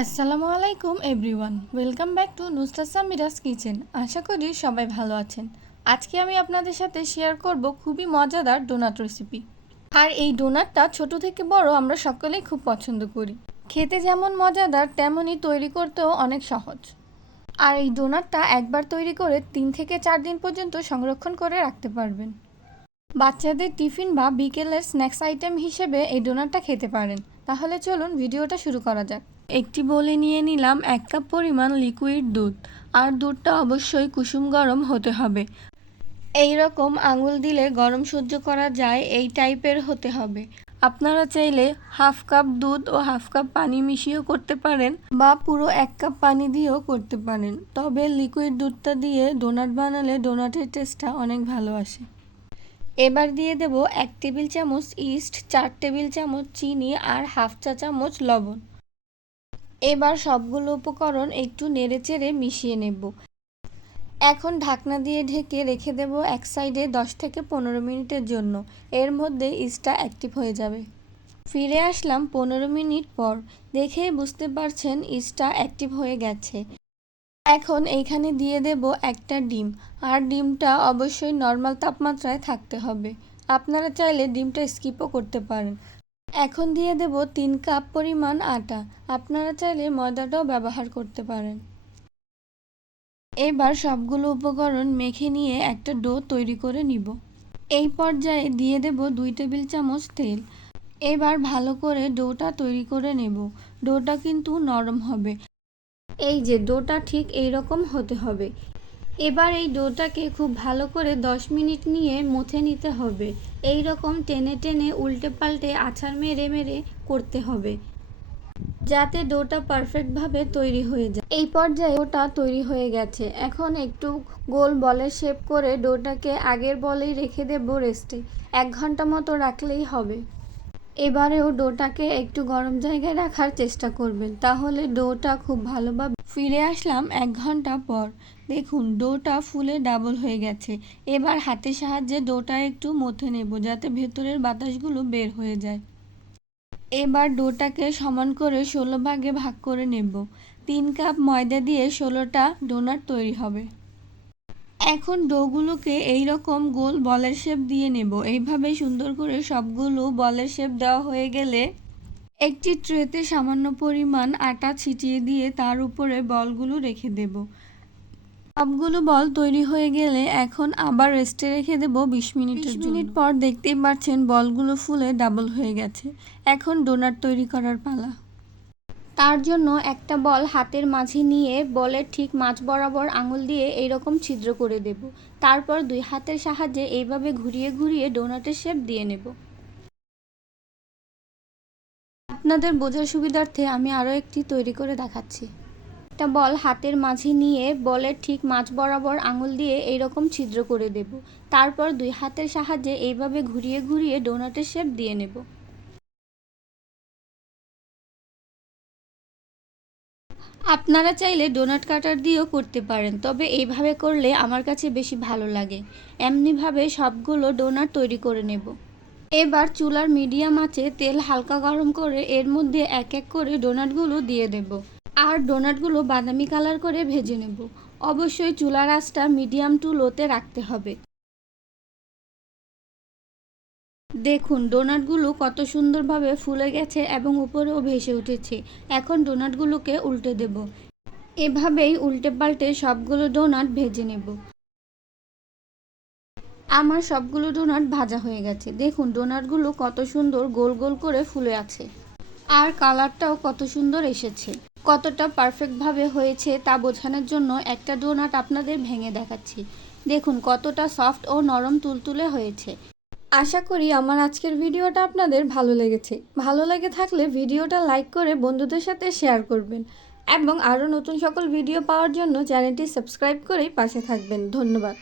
আসসালামু আলাইকুম everyone, welcome back to Nusrat Samira's kitchen. আশা করি সবাই ভালো আছেন। আজকে আমি আপনাদের সাথে শেয়ার করব খুবই মজাদার ডোনাট রেসিপি। আর এই ডোনাটটা ছোট থেকে বড় আমরা সকলেই খুব পছন্দ করি। খেতে যেমন মজাদার তেমনই তৈরি করতেও অনেক সহজ। আর এই ডোনাটটা একবার তৈরি করে 3 থেকে 4 দিন পর্যন্ত সংরক্ষণ করে রাখতে পারবেন। বাচ্চাদের টিফিন বা বিকেলের স্ন্যাক্স আইটেম হিসেবে এই ডোনাটটা খেতে পারেন। তাহলে চলুন ভিডিওটা শুরু করা যাক। একটি বোলে নিয়ে নিলাম 1 কাপ পরিমাণ লিকুইড দুধ। আর দুধটা অবশ্যই কুসুম গরম হতে হবে। এই রকম আঙুল দিলে গরম সহ্য করা যায় এই টাইপের হতে হবে। আপনারা চাইলে হাফ কাপ দুধ ও হাফ কাপ পানি মিশিয়েও করতে পারেন বা পুরো 1 কাপ পানি দিয়েও করতে পারেন। তবে লিকুইড দুধটা দিয়ে ডোনাট বানালে ডোনাটের টেস্টটা অনেক ভালো আসে। এবার দিয়ে দেব 1 টেবিল চামচ ইস্ট, 4 টেবিল চামচ চিনি আর হাফ চা চামচ লবণ। এবার সবগুলো উপকরণ একটু নেড়েচেড়ে মিশিয়ে নেব। এখন ঢাকনা দিয়ে ঢেকে রেখে দেব এক সাইডে 10 থেকে 15 মিনিটের জন্য। এর মধ্যে ইস্টটা অ্যাক্টিভ হয়ে যাবে। ফিরে আসলাম 15 মিনিট পর। দেখেই বুঝতে পারছেন ইস্টটা অ্যাক্টিভ হয়ে গেছে। এখন এইখানে দিয়ে দেব একটা ডিম। আর ডিমটা অবশ্যই নর্মাল তাপমাত্রায় থাকতে হবে। আপনারা চাইলে ডিমটা স্কিপও করতে পারেন। এখন দিয়ে দেব 3 কাপ পরিমাণ আটা। আপনারা চাইলে ময়দাটাও ব্যবহার করতে পারেন। এবার সবগুলো উপকরণ মেখে নিয়ে একটা ডো তৈরি করে নিব। এই পর্যায়ে দিয়ে দেব 2 টেবিল চামচ তেল। এবার ভালো করে ডোটা তৈরি করে নেব। ডোটা কিন্তু নরম হবে। এই যে ডোটা ঠিক এই রকম হতে হবে। এবার এই ডোটাকে খুব ভালো করে 10 মিনিট নিয়ে মুথে নিতে হবে। এই রকম টেনে টেনে উল্টে পাল্টে আছাড় মেরে মেরে করতে হবে, যাতে ডোটা পারফেক্টভাবে তৈরি হয়ে যায়। এই পর্যায়ে ডোটা তৈরি হয়ে গেছে। এখন একটু গোল বলের শেপ করে ডোটাকে আগের বলেই রেখে দেব রেস্টে। 1 ঘন্টা মতো রাখলেই হবে। এবারেও ডোটাকে একটু গরম জায়গায় রাখার চেষ্টা করবেন, তাহলে ডোটা খুব ভালোভাবে। ফিরে আসলাম 1 ঘন্টা পর। দেখুন ডোটা ফুলে ডাবল হয়ে গেছে। এবার হাতের সাহায্যে ডোটা একটু মথে নেব, যাতে ভেতরের বাতাসগুলো বের হয়ে যায়। এবার ডোটাকে সমান করে 16 ভাগে ভাগ করে নেব। 3 কাপ ময়দা দিয়ে 16টা ডোনাট তৈরি হবে। এখন ডোগুলোকে এই রকম গোল বলের শেপ দিয়ে নেব। এইভাবে সুন্দর করে সবগুলো বলের শেপ দেওয়া হয়ে গেলে একটি ট্রেতে সামান্য পরিমাণ আটা ছিটিয়ে দিয়ে তার উপরে বলগুলো রেখে দেব। সবগুলো বল তৈরি হয়ে গেলে এখন আবার রেস্টে রেখে দেব 20 মিনিটের জন্য। 20 মিনিট পর দেখতেই পাচ্ছেন বলগুলো ফুলে ডাবল হয়ে গেছে। এখন ডোনাট তৈরি করার পালা। তার জন্য একটা বল হাতের মাঝে নিয়ে বলের ঠিক মাঝ বরাবর আঙুল দিয়ে এইরকম ছিদ্র করে দেব। তারপর 2 হাতের সাহায্যে এইভাবে ঘুরিয়ে ঘুরিয়ে ডোনাটের শেপ দিয়ে নেব। আপনাদের বোঝার সুবিধার্থে আমি আরও একটি তৈরি করে দেখাচ্ছি। একটা বল হাতের মাঝে নিয়ে বলের ঠিক মাঝ বরাবর আঙুল দিয়ে এইরকম ছিদ্র করে দেব। তারপর 2 হাতের সাহায্যে এইভাবে ঘুরিয়ে ঘুরিয়ে ডোনাটের শেপ দিয়ে নেব। আপনারা চাইলে ডোনাট কাটার দিয়েও করতে পারেন, তবে এইভাবে করলে আমার কাছে বেশি ভালো লাগে। এমনিভাবে সবগুলো ডোনাট তৈরি করে নেব। এবার চুলার মিডিয়াম আঁচে তেল হালকা গরম করে এর মধ্যে এক এক করে ডোনাটগুলো দিয়ে দেব। আর ডোনাটগুলো বাদামি কালার করে ভেজে নেব। অবশ্যই চুলার আঁচটা মিডিয়াম টু লোতে রাখতে হবে। দেখুন ডোনাটগুলো কত সুন্দরভাবে ফুলে গেছে এবং উপরেও ভেসে উঠেছে। এখন ডোনাটগুলোকে উল্টে দেব। এভাবেই উল্টে পাল্টে সবগুলো ডোনাট ভেজে নেব। আমার সবগুলো ডোনাট ভাজা হয়ে গেছে। দেখুন ডোনাটগুলো কত সুন্দর গোল গোল করে ফুলে আছে। আর কালারটাও কত সুন্দর এসেছে। কতটা পারফেক্টভাবে হয়েছে তা বোঝানোর জন্য একটা ডোনাট আপনাদের ভেঙে দেখাচ্ছি। দেখুন কতটা সফট ও নরম তুলতুলে হয়েছে। আশা করি আমার আজকের ভিডিওটা আপনাদের ভালো লেগেছে। ভালো লেগে থাকলে ভিডিওটা লাইক করে বন্ধুদের সাথে শেয়ার করবেন এবং আরও নতুন সকল ভিডিও পাওয়ার জন্য চ্যানেলটি সাবস্ক্রাইব করেই পাশে থাকবেন। ধন্যবাদ।